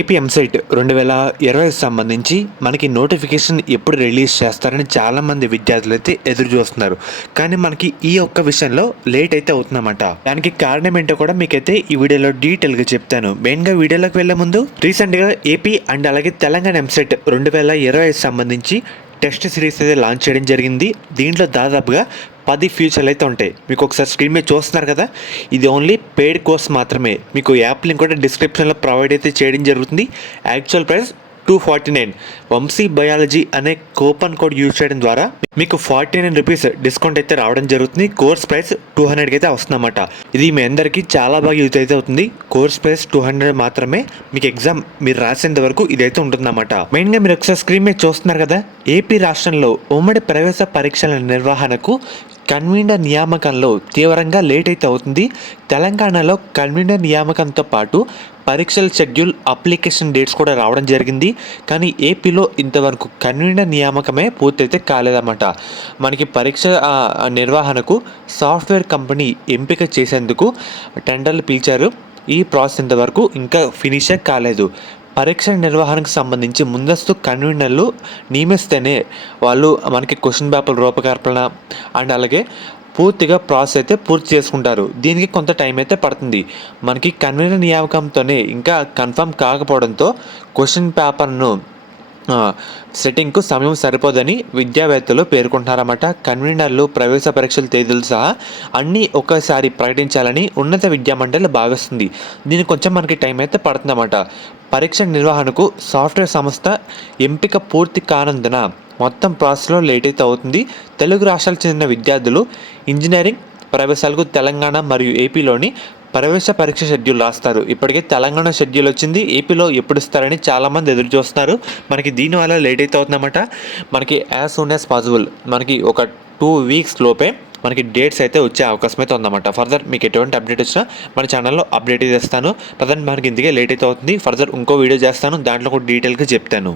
AP EAMCET 2020 సంబంధించి మనకి notification ఎప్పుడు రిలీజ్ చేస్తారని చాలామంది విద్యార్థులు అయితే ఎదురు చూస్తున్నారు. కానీ మనకి ఈ ఒక్క విషయంలో లేట్ అయితే అవుతుందన్నమాట. దానికి కారణం ఏంటో కూడా మీకైతే ఈ వీడియోలో డీటెయిల్గా చెప్తాను. మెయిన్గా వీడియోలోకి వెళ్ళే ముందు రీసెంట్గా ఏపీ అండ్ అలాగే తెలంగాణ ఎంసెట్ 2020 సంబంధించి టెస్ట్ సిరీస్ అయితే లాంచ్ చేయడం జరిగింది. దీంట్లో దాదాపుగా 10 ఫీచర్లు అయితే ఉంటాయి. మీకు ఒకసారి స్క్రీన్ మీద చూస్తున్నారు కదా, ఇది ఓన్లీ పెయిడ్ కోర్స్ మాత్రమే. మీకు యాప్ లింక్ కూడా డిస్క్రిప్షన్లో ప్రొవైడ్ అయితే చేయడం జరుగుతుంది. Actual price 249. వంశీ బయాలజీ అనే కూపన్ కోడ్ యూజ్ చేయడం ద్వారా మీకు 49 రూపీస్ డిస్కౌంట్ అయితే రావడం జరుగుతుంది. కోర్స్ ప్రైస్ 200కి అయితే వస్తుందన్నమాట. ఇది మీ అందరికీ చాలా బాగా యూజ్ అయితే అవుతుంది. కోర్స్ ప్రైస్ 200 మాత్రమే. మీకు ఎగ్జామ్ మీరు రాసేంత వరకు ఇదైతే ఉంటుందన్నమాట. మెయిన్గా మీరు ఒకసారి స్క్రీన్ మీద చూస్తున్నారు కదా, ఏపీ రాష్ట్రంలో ఉమ్మడి ప్రవేశ పరీక్షల నిర్వహణకు కన్వీనర్ నియామకంలో తీవ్రంగా లేట్ అయితే అవుతుంది. తెలంగాణలో కన్వీనర్ నియామకంతో పాటు పరీక్షల షెడ్యూల్, అప్లికేషన్ డేట్స్ కూడా రావడం జరిగింది. కానీ ఏపీలో ఇంతవరకు కన్వీనర్ నియామకమే పూర్తయితే కాలేదన్నమాట. మనకి పరీక్ష నిర్వహణకు సాఫ్ట్వేర్ కంపెనీ ఎంపిక చేసేందుకు టెండర్లు పిలిచారు. ఈ ప్రాసెస్ ఇంతవరకు ఇంకా ఫినిషే కాలేదు. పరీక్ష నిర్వహణకు సంబంధించి ముందస్తు కన్వీనర్లు నియమిస్తేనే వాళ్ళు మనకి క్వశ్చన్ పేపర్ రూపకల్పన అండ్ అలాగే పూర్తిగా ప్రాసెస్ అయితే పూర్తి చేసుకుంటారు. దీనికి కొంత టైం అయితే పడుతుంది. మనకి కన్వీనర్ నియామకంతోనే ఇంకా కన్ఫర్మ్ కాకపోవడంతో క్వశ్చన్ పేపర్ను సెట్టింగ్కు సమయం సరిపోదని విద్యావేత్తలు పేర్కొంటున్నారన్నమాట. కన్వీనర్లు, ప్రవేశ పరీక్షల తేదీలు సహా అన్నీ ఒకేసారి ప్రకటించాలని ఉన్నత విద్యామండలి భావిస్తుంది. దీనికి కొంచెం మనకి టైం అయితే పడుతుందన్నమాట. పరీక్ష నిర్వహణకు సాఫ్ట్వేర్ సంస్థ ఎంపిక పూర్తి కానందున మొత్తం ప్రాసెస్లో లేట్ అయితే అవుతుంది. తెలుగు రాష్ట్రాలకు చెందిన విద్యార్థులు ఇంజనీరింగ్ ప్రవేశాలకు తెలంగాణ మరియు ఏపీలోని ప్రవేశ పరీక్ష షెడ్యూల్ రాస్తారు. ఇప్పటికే తెలంగాణ షెడ్యూల్ వచ్చింది. ఏపీలో ఎప్పుడు ఇస్తారని చాలామంది ఎదురు చూస్తున్నారు. మనకి దీనివల్ల లేట్ అయితే అవుతుందన్నమాట. మనకి యాజ్ సూన్ యాజ్ పాసిబుల్ మనకి ఒక 2 వీక్స్ లోపే మనకి డేట్స్ అయితే వచ్చే అవకాశం అయితే ఉందన్నమాట. ఫర్దర్ మీకు ఎటువంటి అప్డేట్ వచ్చినా మన ఛానల్లో అప్డేట్ చేస్తాను. ప్రజెంట్ మనకి ఇందుకే లేట్ అయితే అవుతుంది. ఫర్దర్ ఇంకో వీడియో చేస్తాను, దాంట్లో కూడా డీటెయిల్గా చెప్తాను.